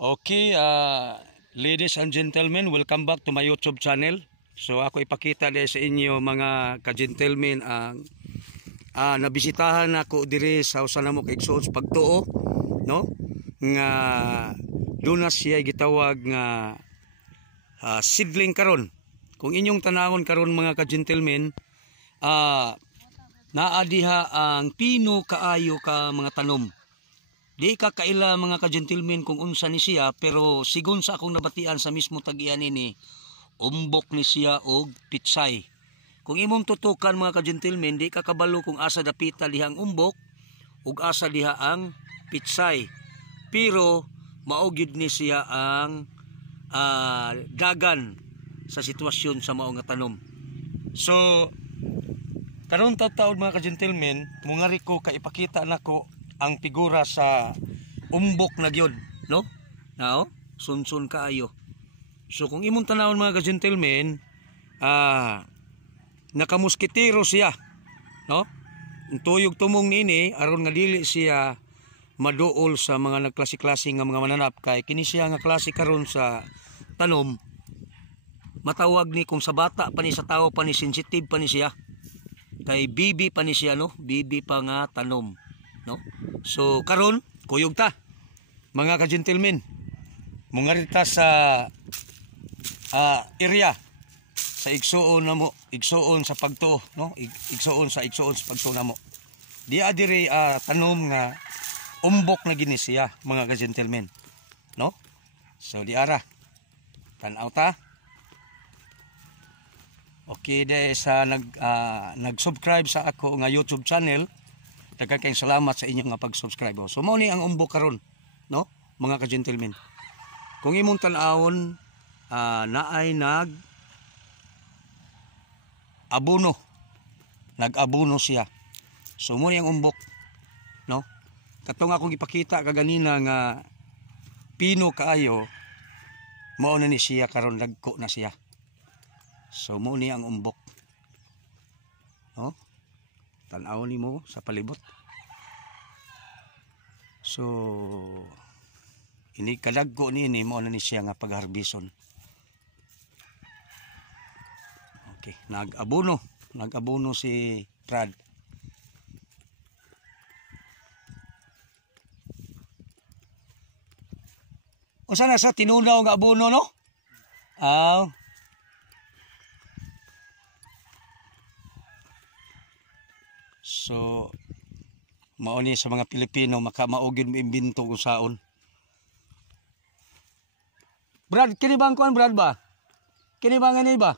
Okay, ladies and gentlemen, welcome back to my YouTube channel. So ako ipakita din sa inyo mga ka-gentlemen ang nabisitahan ako diri sa usa namo ka igsoon sa pagtuo, no? Nga doon na siya gitawag nga seedling karon. Kung inyong tanawon karon mga ka-gentlemen, naa diha ang pino kaayo ka mga tanom. Di ka kaila mga ka-gentlemen kung unsa ni siya, pero sigon sa akong nabatian sa mismo tag-iyan ini, umbok ni siya og pitsay. Kung imong tutukan mga ka-gentlemen, di ka kabalo kung asa dapita diha ang umbok ug asa diha ang pitsay. Pero mao gyud ni siya ang dagan sa sitwasyon sa mao nga tanom. So karon taud mga ka-gentlemen, mungari ko ka ipakita nako ang figura sa umbok na gyud, no? Now, sunsun kaayo. So kung imong tanawon mga ka-gentlemen, nakamuskitero siya, no? Ang tuyog tumong nini aron nga dili siya maduol sa mga nagklase-klase nga mga mananap, kay kini siya nga klase karon sa tanom. Matawag ni kung sa bata pa ni, sa tao pa ni, sensitive pa ni siya. Kay bibi pa ni siya, no? Bibi pa nga tanom, no? So karon kuyog ta mga ka-gentlemen, mungarita sa area sa igsuon namo, igsuon sa pagtuo, no? Igsuon sa pagtuo namo. Di adiri tanom nga umbok na gini siya mga ka-gentlemen, no? So di ara tan-aw ta. Okay, de sa nag-subscribe sa ako nga YouTube channel, daghang kayong salamat sa inyong nga pag-subscribe. So mao ni ang umbok karon, no mga ka-gentlemen. Kung imong tan-awon, naay nag-abono siya. So mao ni ang umbok, no? Katong akong ipakita kaganina nga pino kaayo, mao na ni siya karon, dagko na siya. So mao ni ang umbok, no? Tan-aw nimo sa palibot. So ini kadagko ni mao na ni siya nga pagharbison. Okay, nag-abono si Brad. O sana sa tinunaw nga abono, no? So mao ni sa mga Pilipino makamaugid mo imbento kung saon. Brad, kini bang kuan Brad ba? Kini bang ani ba?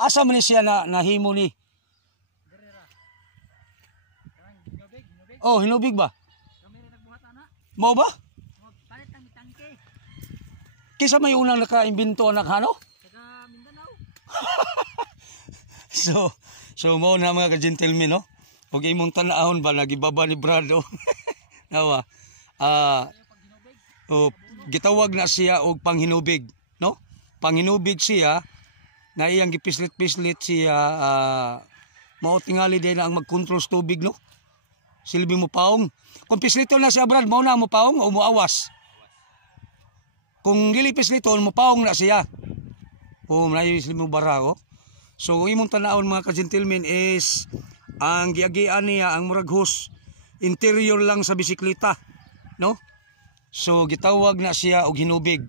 Asa man ni siya na nahimo ni? Oh, hinubig ba? Mao ba? Kisa may unang naka-imbento anak hano? Taga Mindanao. So mao na mga ka-gentlemen, no? Huwag imong tanahon ba, nagibaba ni Brado. Nawa, gitawag na siya og panghinubig, no? Panghinubig siya, na iyang gipislit-pislit siya, mao tingali din ang mag-control sa tubig, no? Silbi mo paong. Kung pislito na siya, Brad, mao na mo paong o mo awas? Kung dili pisliton, mo paong na siya. O silbi mo barago. So, imong tanahon mga ka-gentlemen is ang giagian niya ang murag hose, interior lang sa bisikleta, no? So gitawag na siya og hinubig.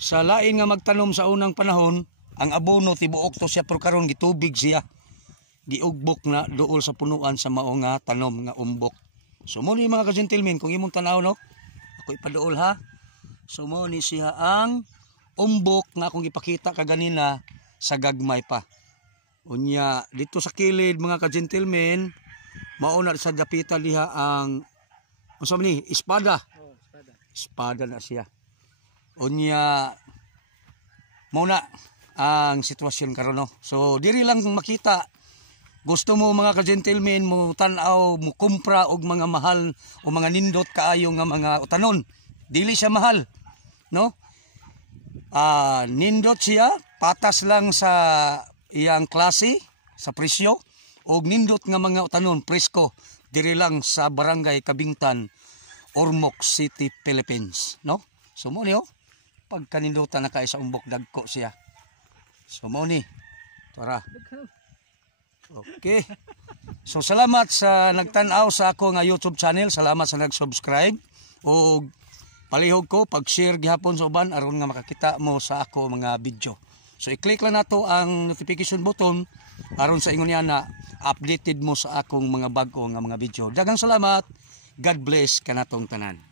Sa lain nga magtanom sa unang panahon, ang abono tibuok to siya, pero karon gitubig siya, giugbok na duol sa punuan sa mao nga tanom nga umbok. So mo ni mga ka-gentlemen, kung imong tanaw, no, ako ipaduol ha. So mo ni siya ang umbok nga akong ipakita kaganina sa gagmay pa. Unya dito sa kilid mga ka-gentlemen, mauna sa dapita liha ang unsa man ni espada. Espada na siya. Unya mauna ang sitwasyon karon, no. So diri lang makita, gusto mo mga ka-gentlemen mo tan-aw, mo kumpra og mga mahal o mga nindot kaayo nga mga utanon. Dili siya mahal, no? Nindot siya, patas lang sa iyang klase sa presyo, og nindot nga mga utanon presko diri lang sa barangay Kabingtan, Ormoc City, Philippines, no? So mo niyo pagkanindutan na kay sa umbok dagko siya. So mao ni. Tara. Okay. So salamat sa nagtan-aw sa ako nga YouTube channel, salamat sa nag-subscribe o palihog ko pag-share gihapon sa uban aron nga makakita mo sa ako mga video. So i-click lang nato ang notification button aron sa ingon na updated mo sa akong mga bag-o nga mga video. Daghang salamat. God bless kanatong tanan.